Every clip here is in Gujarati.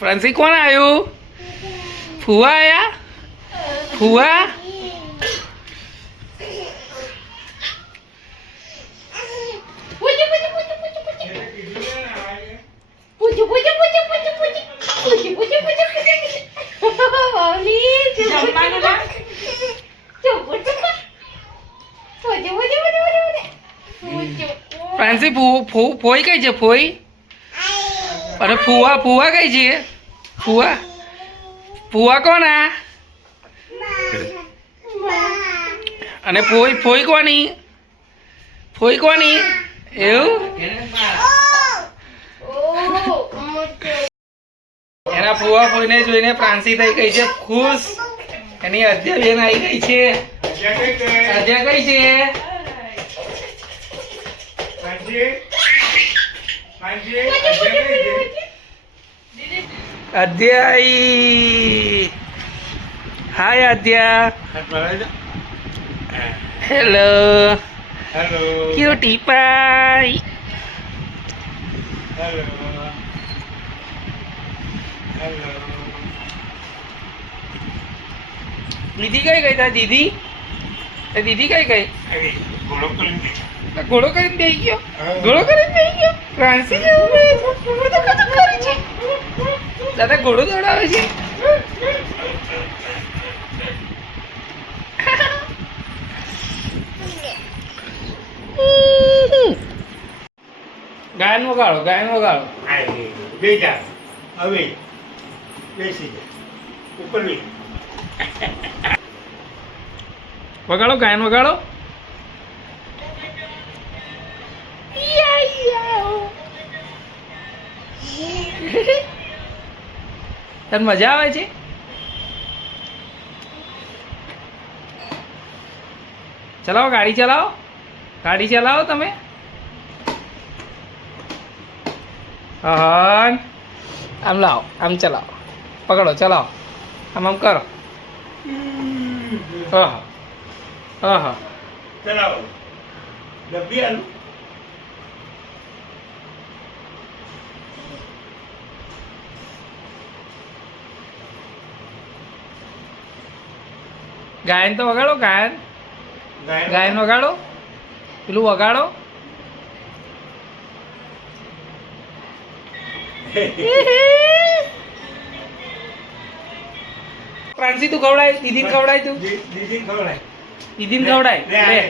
પ્રાંસી કોણ આવ્યું? ફુવા આયા? ફુવા? પ્રાંસી ફોઈ કઈ છે? ફોઈ અને ફુવા ફુવા કઈ છે? ફુવા ફુવા કોણ આ? અને ફોઈ ફોઈ કોની? ફોઈ કોની? એવું એના ફુવા ફોઈને જોઈને પ્રાંસી થઈ ગઈ છે ખુશ. એની અધ્યા બેન આવી ગઈ છે. અધ્યા કઈ છે? અધ્યાય. હાય અધ્યા. હેલો. હેલો. ક્યુટી પાઈ. હેલો. હેલો. દીદી કઈ ગઈ? તા દીદી દીદી કઈ ગઈ? ઘોડો કરીને દે. ઘોડો કરીને દઈ ગયો. ઘોડો કરીને દઈ ગયો. પ્રાંસી દાદા ઘોડો દોડાવે છે. ગાયન વગાડો, ગાયન વગાડો. બે જા હવે બેસી જા ઉપર લે. વગાડો, ગાયન વગાડો. તને મજા આવે છે? ચલાવો, ગાડી ચલાવો. ગાડી ચલાવો તમે. હા, આમ લાવો, આમ ચલાવો. પકડો, ચલાવો. આમ આમ કરો. હા હા હા. ચલાવો ડબ્બી આલુ. ગાયન તો વગાડો. ગાયન ગાયન વગાડો. પેલું વગાડો. પ્રાંસી તું ખવડાય. દીદીને ખવડાય. તું દીદીને ખવડાય. દીદીને ખવડાય. લે.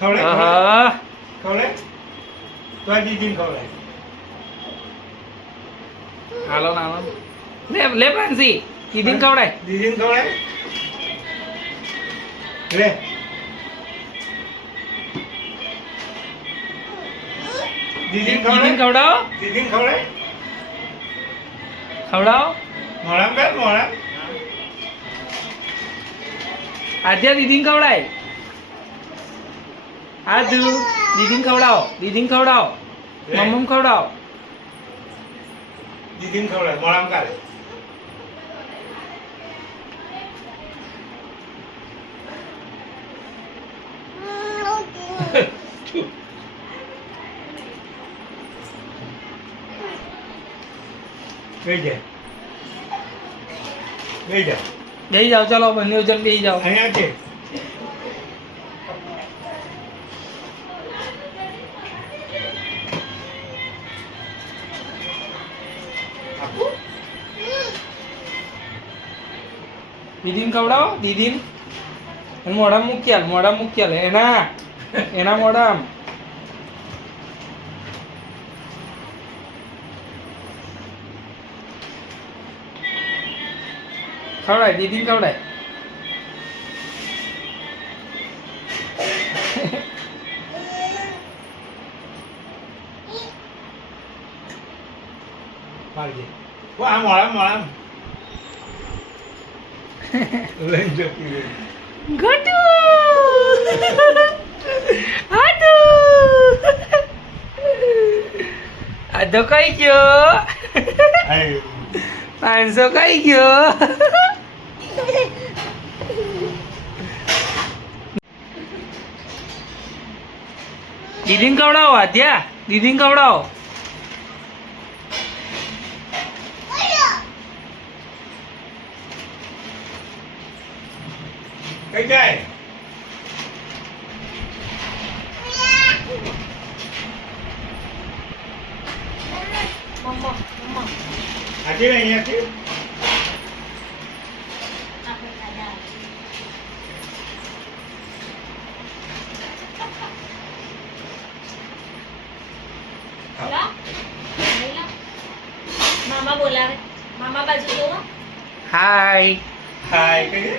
ખવડાય. હા. ખવડાય તો આ દીદીને ખવડાય. હાલો ના હાલો. લે લે પ્રાંસી દીદીને ખવડાય. દીદીને ખવડાય. લે દીદીને દીદીને ખવડાય. ખવડાવો. દીદીને ખવડાય. ખવડાવો. મોડામ કર મોડામ. આધ્યા દીદીને ખવડાય. આધુ દીદીને ખવડાવો. દીદીને ખવડાવો. મમ્મ ખવડાવો. દીદીને ખવડાય. મોડામ કરે. બેસી જા. બેસી જા. બેસી જાઓ. ચલો બંને જણ બેસી જાઓ. અહીંયા છે. દીદીને ખવડાવો. દીદીને મોઢામાં મૂક્યા. મોઢામાં મૂક્યા. એના એના મોઢામાં. ખવડાય. દીદીને ખવડાય. મારજે. આ મોડામ મોડામ લઈ જતી રહે. ગટુ આદુ આદો કઈ ગયો? 500 કઈ ગયો? દીદીને ખવડાવો. આધ્યા દીદીને ખવડાવો. કઈ જાય આથી ને અહીંયાથી મામા બોલાવે મામા બાજુ જોવો હાય હાય કઈ દે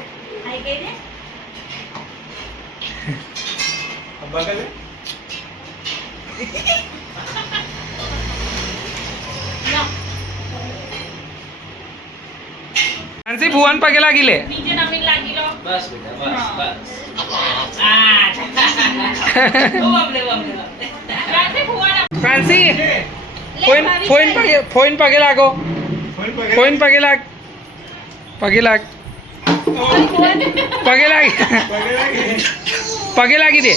હાય કહી દે અબ્બા કઈ દે ના ફ્રાન્સી ભુવન પગે લાગી લે નીચે નમીન લાગી લો બસ બેટા બસ બસ રાતે ફુવાના ફ્રાન્સી લે, ફોઈન પગે લાગો ફોન પકડ. ફોઈન પગે લાગ પગે લાગ પગે લાગી પગે લાગી. પગે લાગી દે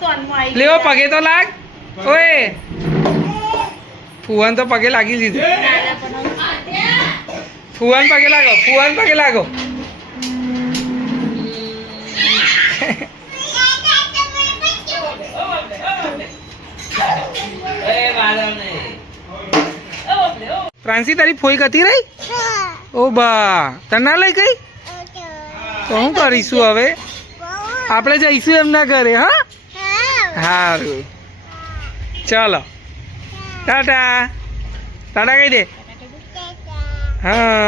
સોનમાં આવી લેવો પગે તો લાગ ઓય ફુવન તો પગે લાગી દીધું ફુવન પગે લાગો ફુવન પગે લાગો એ વાળો નહીં ફ્રાન્સી તારી ફોઈ ગતી રહી ઓ બા તને ના લઈ ગઈ તો શું કરીશું હવે આપણે જઈશું એમના ઘરે હા સારું ચાલો ટાટા ટાટા કહી દે હા